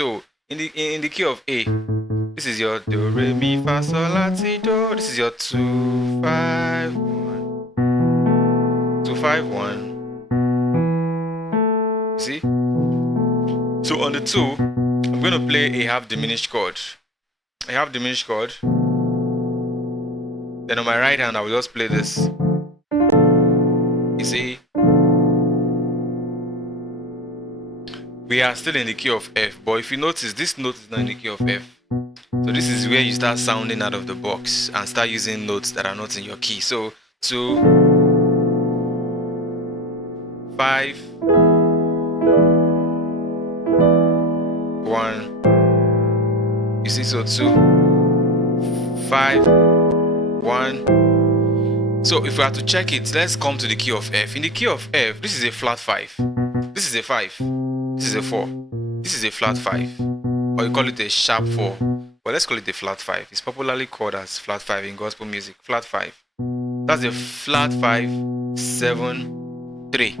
So in the key of A, this is your do re mi fa sol la ti do. This is your 2 5 1 2 5 1. See? So on the 2, I'm going to play a half diminished chord. A half diminished chord. Then on my right hand, I will just play this. You see? We are still in the key of F, but if you notice, this note is not in the key of F. So this is where you start sounding out of the box and start using notes that are not in your key. So 2 5 1. You see, so 2 5 1. So if we have to check it, let's come to the key of F. In the key of F, this is a flat 5. This is a 5. This is a 4. This is a flat 5. Or you call it a sharp 4. But let's call it a flat 5. It's popularly called as flat 5 in gospel music. Flat 5. That's a flat 5, 7, 3.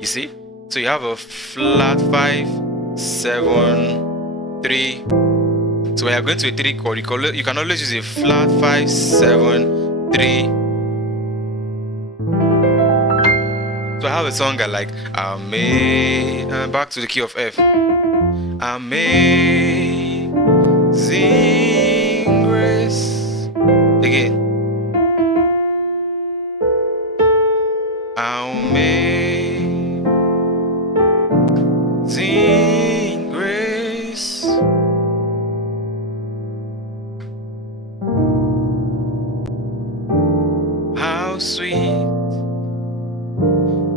You see? So you have a flat 5, 7, 3. So when you're going to a 3 chord, you can always use a flat 5, 7, 3. So I have a song I like. Back to the key of F. Amazing grace. Again. Amazing grace. How sweet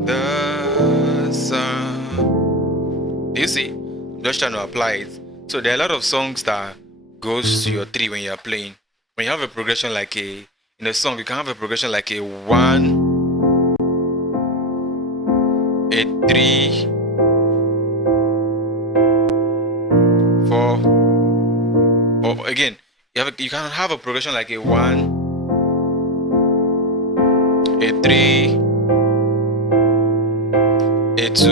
the sound. You see, I'm just trying to apply it. So there are a lot of songs that goes to your 3 when you're playing. When you have a progression like in a song, you can have a progression like a 1, a 3, 4, or again, you can have a progression like a 1, a 3, a 2,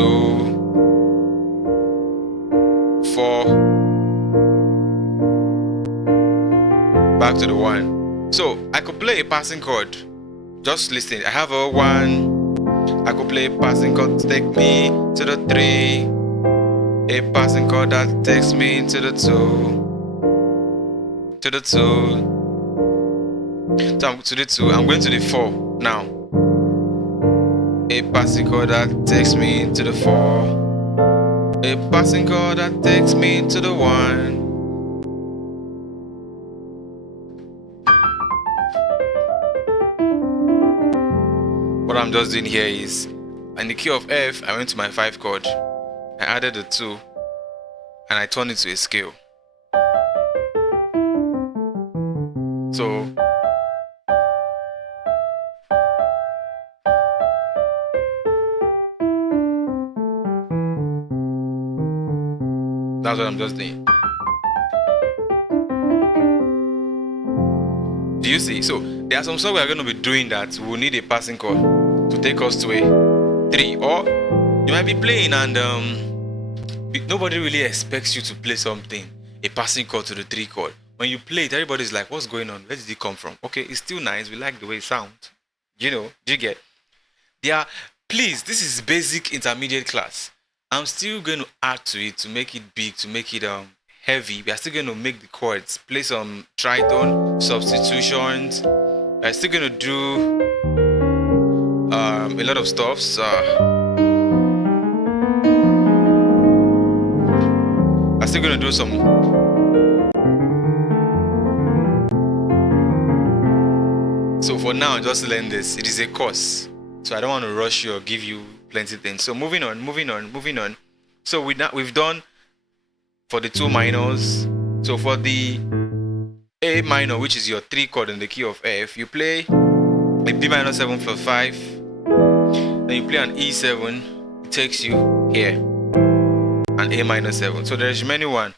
4, back to the 1. So I could play a passing chord. Just listen. I have a 1. I could play a passing chord to take me to the 3. A passing chord that takes me to the 2. To the 2. So I'm to the 2. I'm going to the 4 now. A passing chord that takes me to the 4. A passing chord that takes me to the 1. What I'm just doing here is, in the key of F, I went to my 5 chord. I added a 2, and I turned it to a scale. So that's what I'm just doing. Do you see? So there are some songs we are going to be doing that we'll need a passing chord to take us to a 3. Or you might be playing and nobody really expects you to play something, a passing chord to the 3 chord. When you play it, everybody's like, what's going on? Where did it come from? Okay, it's still nice. We like the way it sounds. You know, do you get? Please, this is basic intermediate class. I'm still going to add to it to make it big, to make it heavy. We are still going to make the chords, play some tritone, substitutions. We're still going to do a lot of stuff. I'm still going to do some. So for now, just learn this. It is a course, so I don't want to rush you or give you plenty things. So moving on. So we've done for the 2 minors. So for the A minor, which is your 3 chord in the key of F, you play a B minor 7 + 5. Then you play an E7. It takes you here. An A minor 7. So there's remaining one.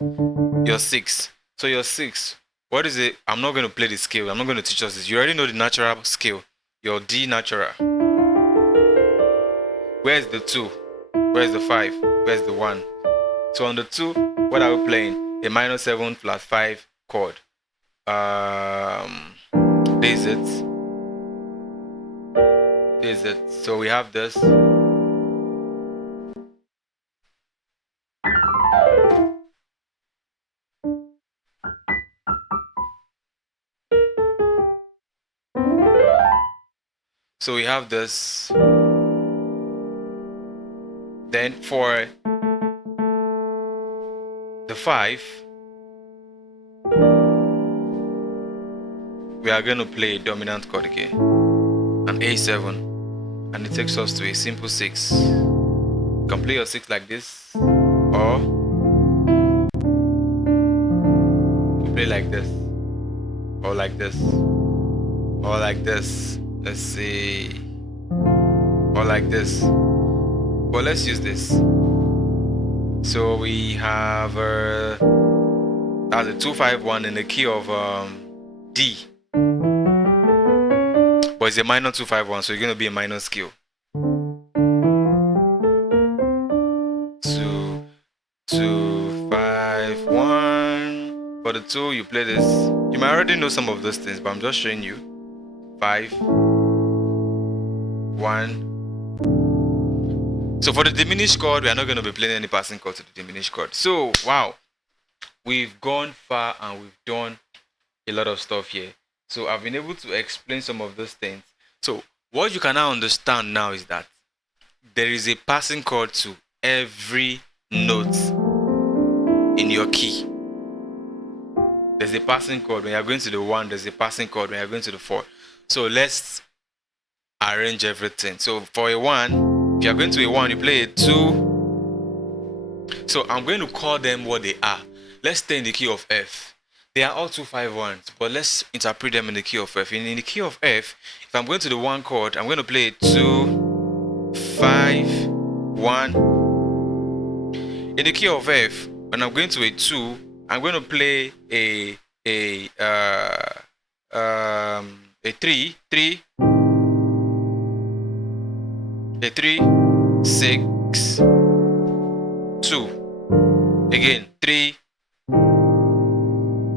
Your 6. So your 6. What is it? I'm not going to play the scale. I'm not going to teach us this. You already know the natural scale. Your D natural. Where's the 2? Where's the 5? Where's the 1? So on the 2, what are we playing? A minor 7 flat 5 chord. This is it. So we have this. So we have this. Then for the 5, we are going to play a dominant chord again, an A7, and it takes us to a simple 6. You can play your 6 like this, or you play like this, or like this, or like this. Let's see, or like this. But let's use this. So we have that's a 2-5-1 in the key of D. But it's a minor 2-5-1, so you're going to be a minor scale. 2-5-1. For the 2, you play this. You might already know some of those things, but I'm just showing you. 5-1. So for the diminished chord, we are not going to be playing any passing chord to the diminished chord. So wow, we've gone far and we've done a lot of stuff here. So I've been able to explain some of those things. So what you can now understand now is that there is a passing chord to every note in your key. There's a passing chord when you're going to the 1, there's a passing chord when you're going to the 4. So let's arrange everything. So for a 1, if you're going to a 1, you play a 2. So I'm going to call them what they are. Let's stay in the key of F. They are all 2-5-1s, but let's interpret them in the key of F. In the key of F, if I'm going to the 1 chord, I'm going to play a 2-5-1. In the key of F, when I'm going to a 2, I'm going to play a 3, a 3, 6, 2. Again, 3,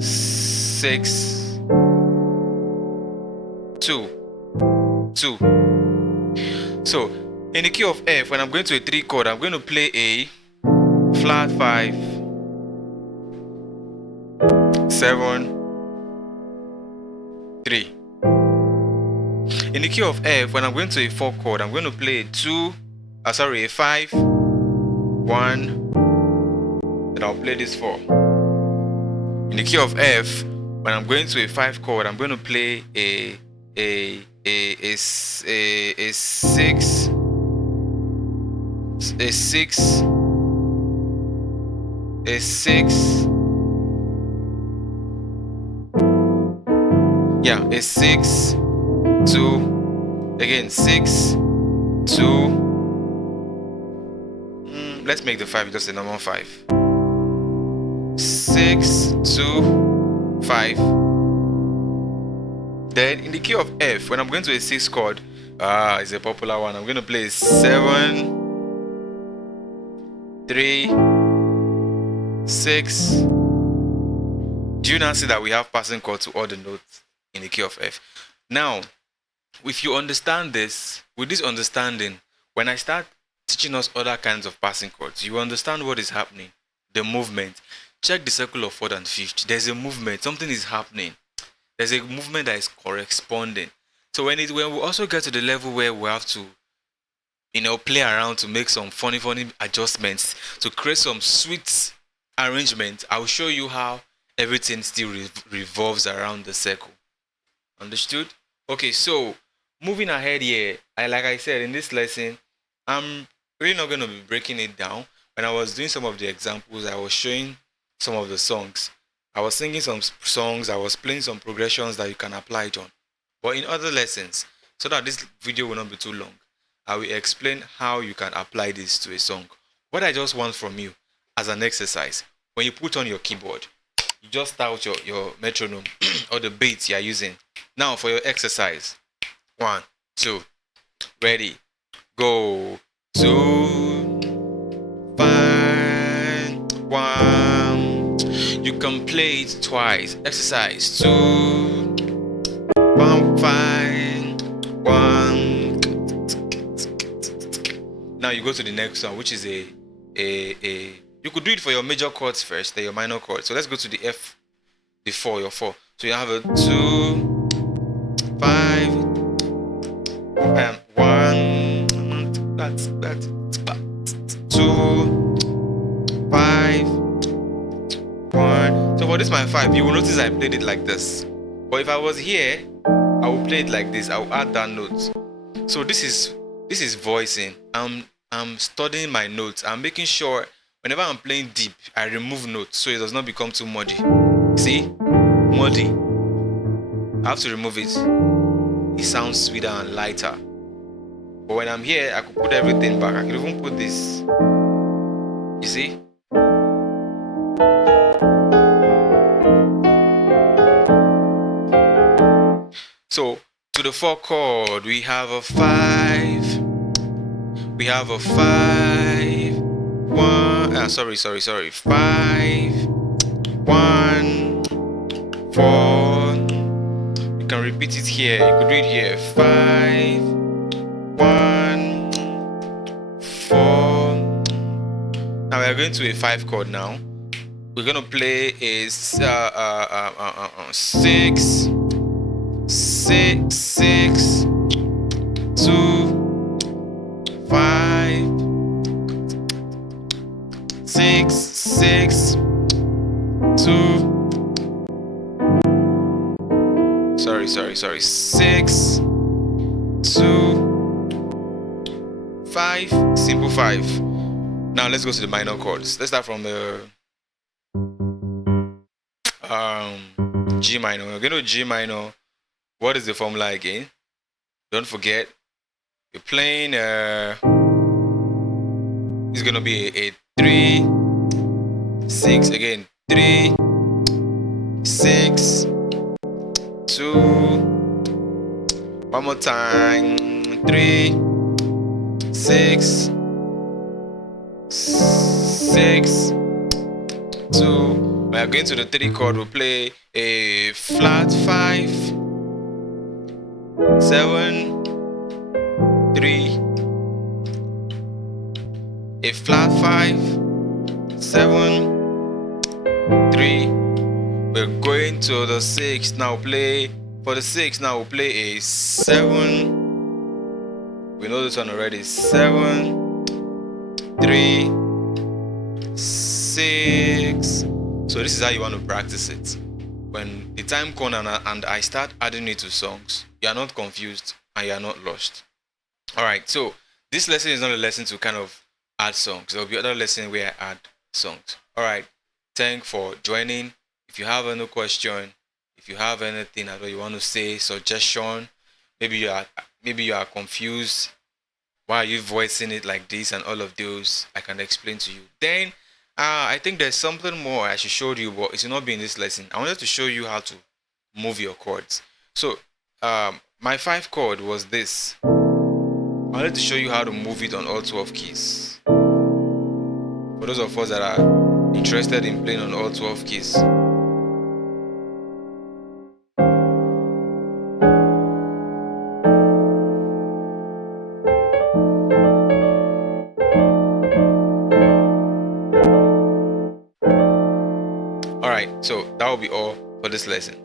6, 2, 2. So in the key of F, when I'm going to a 3 chord, I'm going to play a flat 5, 7, 3. In the key of F, when I'm going to a 4 chord, I'm going to play a 5, 1, and I'll play this 4. In the key of F, when I'm going to a 5 chord, I'm going to play a 6, yeah, a 6, 2, again 6, 2. Let's make the 5 just a normal 5. 6, 2, 5. Then in the key of F, when I'm going to a 6 chord, it's a popular one. I'm going to play 7, 3, 6. Do you now see that we have passing chord to all the notes in the key of F? Now, if you understand this, with this understanding, when I start teaching us other kinds of passing chords, you understand what is happening, the movement. Check the circle of 4th and 5th. There's a movement, something is happening. There's a movement that is corresponding. So when we also get to the level where we have to, play around to make some funny adjustments, to create some sweet arrangements, I'll show you how everything still revolves around the circle. Understood? Okay, so moving ahead here, like I said in this lesson, I'm really not going to be breaking it down. When I was doing some of the examples, I was showing some of the songs. I was singing some songs, I was playing some progressions that you can apply it on. But in other lessons, so that this video will not be too long, I will explain how you can apply this to a song. What I just want from you as an exercise, when you put on your keyboard, you just start your metronome or the beats you are using. Now for your exercise, 1, 2, ready, go. 2, 5, You can play it twice. Exercise 2, 1, 5, 1. Now you go to the next one, which is a. You could do it for your major chords first, then your minor chords. So let's go to the F, the 4, your 4. So you have a 2, 5, 1. That's 2, 5, 1. So for this my 5, you will notice I played it like this. But if I was here, I will play it like this. I will add that note. So this is voicing. I'm studying my notes. I'm making sure whenever I'm playing deep, I remove notes so it does not become too muddy. See? Muddy. I have to remove it. It sounds sweeter and lighter. But when I'm here, I could put everything back. I can even put this. You see? So to the 4 chord, we have a 5. We have a 5, 1. Sorry. 5, 1, 4. You can repeat it here. You could do it here. 5, 1, 4. Now we are going to a 5 chord now. We're going to play a 6, 2, 5, 6, 6, 2. Sorry. 6, 2, 5. Simple 5. Now let's go to the minor chords. Let's start from the G minor. We're going to G minor. What is the formula again? Don't forget. You're playing it's gonna be a 3, 6 again. 3, 6, 2. One more time. 3, 6, 6, 2. We are going to the 3 chord. We'll play a flat 5, 7, 3, a flat 5, 7, 3. We're going to the 6 now. Play for the 6 now. We'll play a 7. We know this one already. 7, 3, 6. So this is how you want to practice it. When the time comes and I start adding it to songs, you are not confused and you are not lost. Alright, so this lesson is not a lesson to kind of add songs. There will be other lessons where I add songs. Alright, thanks for joining. If you have any question, if you have anything that you want to say, suggestion, maybe you are confused. Why are you voicing it like this and all of those, I can explain to you. Then I think there's something more I should show you, but it will not be in this lesson. I wanted to show you how to move your chords. So my 5 chord was this. I wanted to show you how to move it on all 12 keys. For those of us that are interested in playing on all 12 keys. Alright, so that will be all for this lesson.